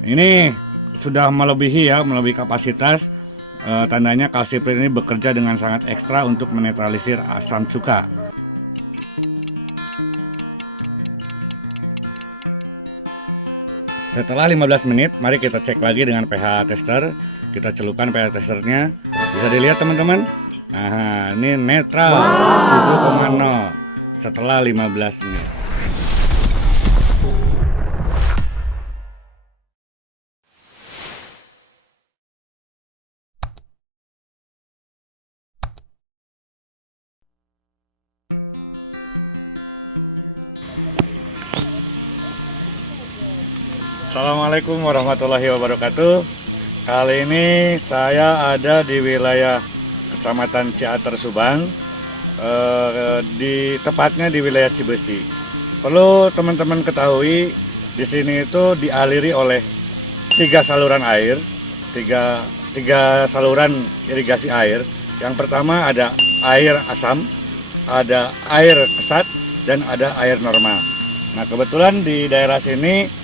Ini sudah melebihi ya, melebihi kapasitas. Tandanya Calcipril ini bekerja dengan sangat ekstra untuk menetralisir asam cuka. Setelah 15 menit, mari kita cek lagi dengan pH tester. Kita celupkan pH testernya. Bisa dilihat teman-teman. Nah, ini netral 7,0 setelah 15 menit. Assalamualaikum warahmatullahi wabarakatuh. Kali ini saya ada di wilayah Kecamatan Ciater Subang, tepatnya di wilayah Cibesi. Perlu teman-teman ketahui, di sini itu dialiri oleh tiga saluran air, tiga saluran irigasi air. Yang pertama ada air asam, ada air kesat, dan ada air normal. Nah, kebetulan di daerah sini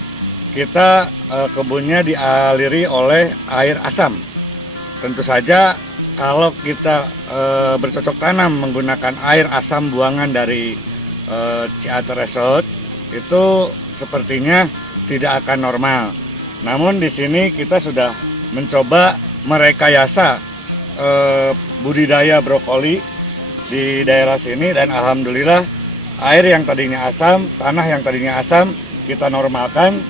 kita kebunnya dialiri oleh air asam. Tentu saja kalau kita bercocok tanam menggunakan air asam buangan dari Ciater Resort, itu sepertinya tidak akan normal. Namun di sini kita sudah mencoba merekayasa budidaya brokoli di daerah sini, dan alhamdulillah air yang tadinya asam, tanah yang tadinya asam, kita normalkan.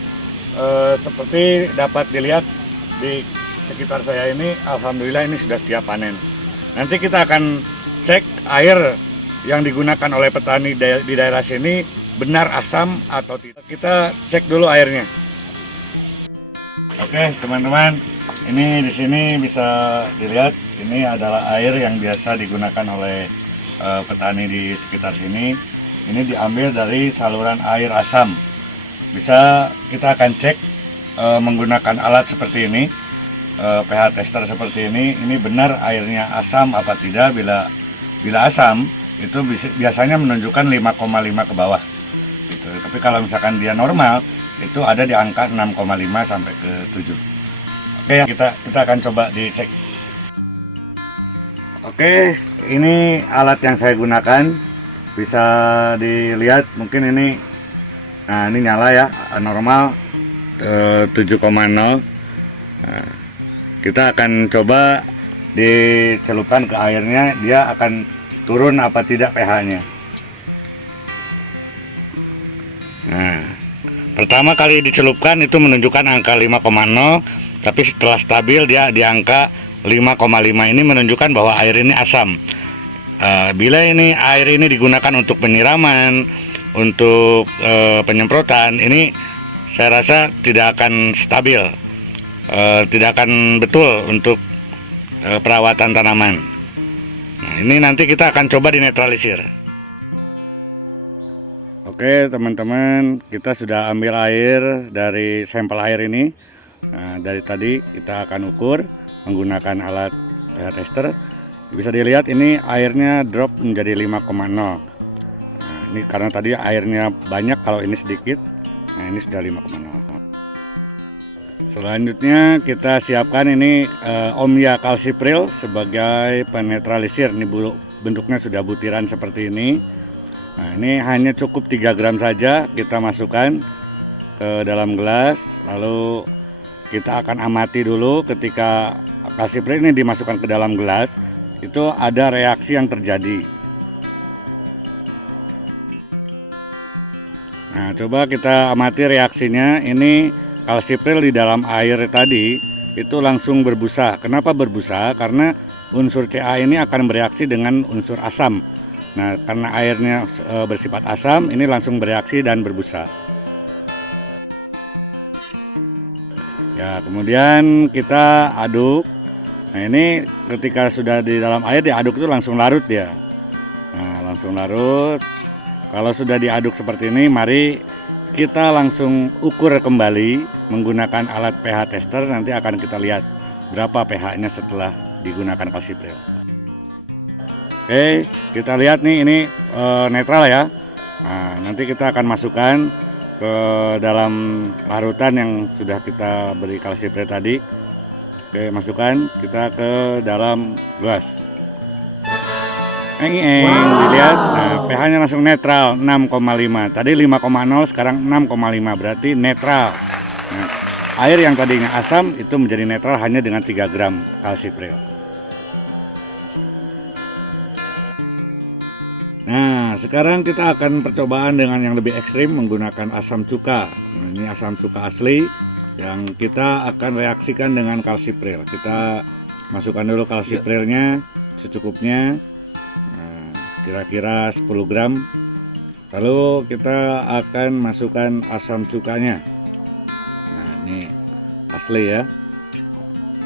Seperti dapat dilihat di sekitar saya ini, alhamdulillah ini sudah siap panen. Nanti kita akan cek air yang digunakan oleh petani di daerah sini benar asam atau tidak. Kita cek dulu airnya. Oke teman-teman, ini di sini bisa dilihat ini adalah air yang biasa digunakan oleh petani di sekitar sini. Ini diambil dari saluran air asam. Bisa kita akan cek menggunakan alat seperti ini, pH tester seperti ini benar airnya asam apa tidak. Bila asam itu biasanya menunjukkan 5,5 ke bawah gitu. Tapi kalau misalkan dia normal itu ada di angka 6,5 sampai ke 7. Oke, kita akan coba dicek. Oke, ini alat yang saya gunakan, bisa dilihat mungkin ini. Nah, ini nyala ya, normal 7,0. Nah, kita akan coba dicelupkan ke airnya, dia akan turun apa tidak pH-nya. Nah, pertama kali dicelupkan itu menunjukkan angka 5,0, tapi setelah stabil dia di angka 5,5. Ini menunjukkan bahwa air ini asam. Bila ini air ini digunakan untuk penyiraman, untuk penyemprotan, ini saya rasa tidak akan stabil, tidak akan betul untuk perawatan tanaman. Nah, ini nanti kita akan coba dinetralisir. Oke teman-teman, kita sudah ambil air dari sampel air ini. Nah, dari tadi kita akan ukur menggunakan alat pH tester. Bisa dilihat ini airnya drop menjadi 5,0. Ini karena tadi airnya banyak, kalau ini sedikit. Nah, ini sudah 5,0. Selanjutnya kita siapkan ini Omya Calcipril sebagai penetralisir. Ini bentuknya sudah butiran seperti ini. Nah, ini hanya cukup 3 gram saja kita masukkan ke dalam gelas. Lalu kita akan amati dulu ketika Calcipril ini dimasukkan ke dalam gelas, itu ada reaksi yang terjadi. Nah, coba kita amati reaksinya. Ini Calcipril di dalam air tadi itu langsung berbusa. Kenapa berbusa? Karena unsur Ca ini akan bereaksi dengan unsur asam. Nah, karena airnya bersifat asam, ini langsung bereaksi dan berbusa. Ya, kemudian kita aduk. Nah, ini ketika sudah di dalam air diaduk itu langsung larut dia. Nah, langsung larut. Kalau sudah diaduk seperti ini, mari kita langsung ukur kembali menggunakan alat pH tester. Nanti akan kita lihat berapa pH-nya setelah digunakan Calcipril. Oke, kita lihat nih, ini netral ya. Nah, nanti kita akan masukkan ke dalam larutan yang sudah kita beri kalsipril tadi. Oke, masukkan kita ke dalam gelas. Dilihat, nah pH-nya langsung netral 6,5. Tadi 5,0, sekarang 6,5, berarti netral. Nah, air yang tadinya asam itu menjadi netral hanya dengan 3 gram kalsipril. Nah, sekarang kita akan percobaan dengan yang lebih ekstrim menggunakan asam cuka. Nah, ini asam cuka asli yang kita akan reaksikan dengan kalsipril. Kita masukkan dulu kalsiprilnya secukupnya, nah, kira-kira 10 gram. Lalu kita akan masukkan asam cukanya. Nah, ini asli ya.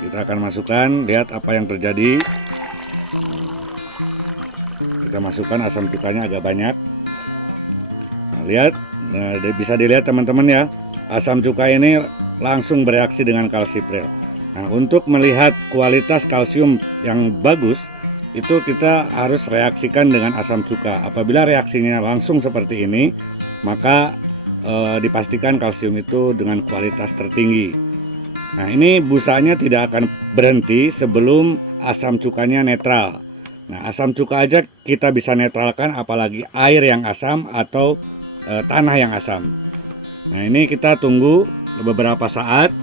Kita akan masukkan, lihat apa yang terjadi. Kita masukkan asam cukanya agak banyak. Nah, lihat, nah, bisa dilihat teman-teman ya, asam cuka ini langsung bereaksi dengan kalsipril. Nah, untuk melihat kualitas kalsium yang bagus, itu kita harus reaksikan dengan asam cuka. Apabila reaksinya langsung seperti ini, maka dipastikan kalsium itu dengan kualitas tertinggi. Nah, ini busanya tidak akan berhenti sebelum asam cukanya netral. Nah, asam cuka aja kita bisa netralkan, apalagi air yang asam atau tanah yang asam. Nah, ini kita tunggu beberapa saat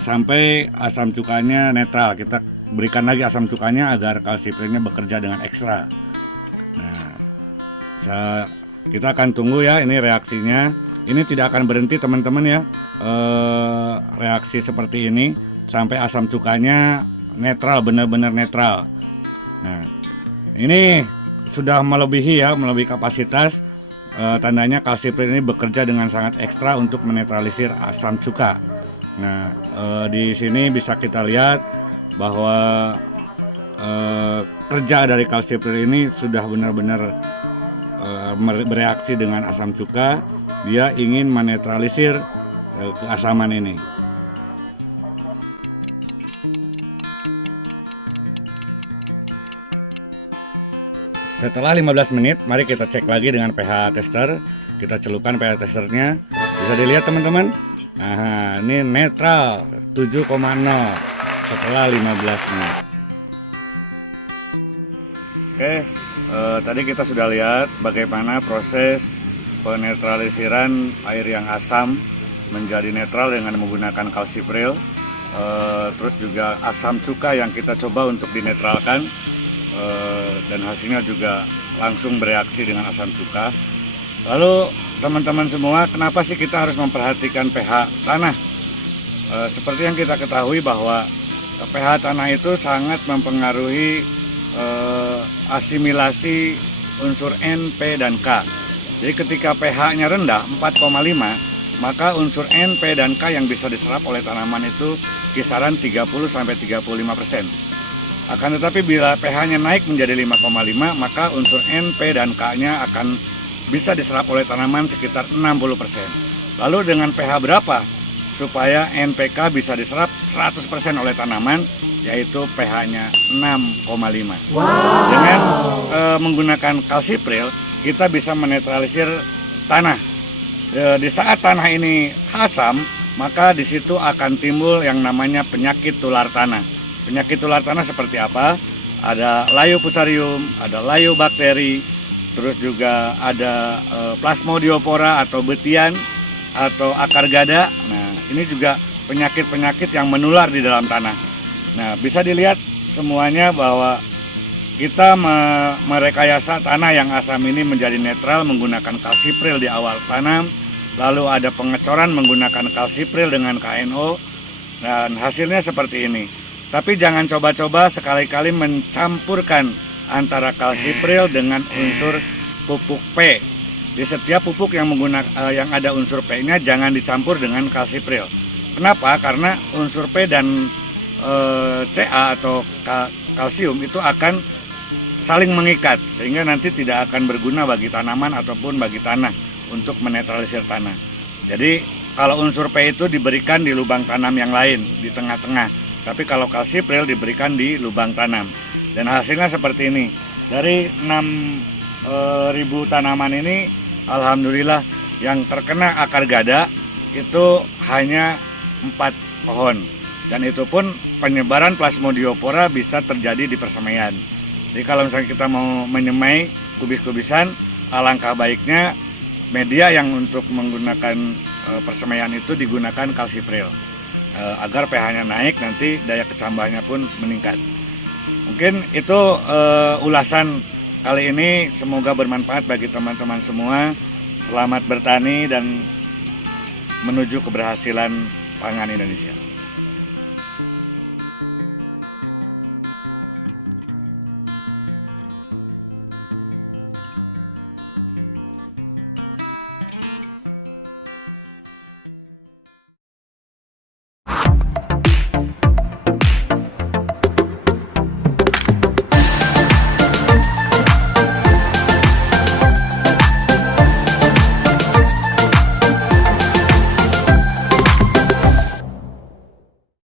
sampai asam cukanya netral. Kita berikan lagi asam cukanya agar kalsiprilnya bekerja dengan ekstra. Nah, kita akan tunggu ya, ini reaksinya. Ini tidak akan berhenti teman-teman ya, reaksi seperti ini sampai asam cukanya netral, benar-benar netral. Nah, ini sudah melebihi kapasitas, tandanya kalsipril ini bekerja dengan sangat ekstra untuk menetralisir asam cuka. Nah, di sini bisa kita lihat bahwa kerja dari kalsipril ini sudah benar-benar bereaksi dengan asam cuka. Dia ingin menetralisir keasaman ini. Setelah 15 menit, mari kita cek lagi dengan pH tester. Kita celupkan pH testernya. Bisa dilihat teman-teman. Nah, ini netral 7,0 setelah 15 menit. Oke, tadi kita sudah lihat bagaimana proses penetralisiran air yang asam menjadi netral dengan menggunakan kalsipril. Terus juga asam cuka yang kita coba untuk dinetralkan. Dan hasilnya juga langsung bereaksi dengan asam cuka. Lalu teman-teman semua, kenapa sih kita harus memperhatikan pH tanah? Seperti yang kita ketahui bahwa pH tanah itu sangat mempengaruhi asimilasi unsur N, P, dan K. Jadi ketika pH-nya rendah 4,5, maka unsur N, P, dan K yang bisa diserap oleh tanaman itu kisaran 30-35%. Akan tetapi bila pH-nya naik menjadi 5,5, maka unsur N, P, dan K-nya akan bisa diserap oleh tanaman sekitar 60%. Lalu dengan pH berapa supaya NPK bisa diserap 100% oleh tanaman? Yaitu pH-nya 6,5. Wow. Dengan menggunakan kalsipril, kita bisa menetralisir tanah. Di saat tanah ini asam, maka di situ akan timbul yang namanya penyakit tular tanah. Penyakit tular tanah seperti apa? Ada Leiofusarium, ada Leiobakteri, terus juga ada Plasmodiopora atau betian atau akar gada. Nah, ini juga penyakit-penyakit yang menular di dalam tanah. Nah, bisa dilihat semuanya bahwa kita merekayasa tanah yang asam ini menjadi netral menggunakan kalsipril di awal tanam. Lalu ada pengecoran menggunakan kalsipril dengan KNO. Dan hasilnya seperti ini. Tapi jangan coba-coba sekali-kali mencampurkan antara kalsipril dengan unsur pupuk P. Di setiap pupuk yang yang ada unsur P-nya jangan dicampur dengan kalsipril. Kenapa? Karena unsur P dan Ca atau kalsium itu akan saling mengikat sehingga nanti tidak akan berguna bagi tanaman ataupun bagi tanah untuk menetralisir tanah. Jadi kalau unsur P itu diberikan di lubang tanam yang lain di tengah-tengah. Tapi kalau kalsipril diberikan di lubang tanam. Dan hasilnya seperti ini. Dari 6.000 tanaman ini, alhamdulillah yang terkena akar gada itu hanya 4 pohon, dan itu pun penyebaran Plasmodiopora bisa terjadi di persemaian. Jadi kalau misalnya kita mau menyemai kubis-kubisan, alangkah baiknya media yang untuk menggunakan persemaian itu digunakan kalsipril agar pH-nya naik, nanti daya kecambahnya pun meningkat. Mungkin itu ulasan kali ini, semoga bermanfaat bagi teman-teman semua. Selamat bertani dan menuju keberhasilan pangan Indonesia.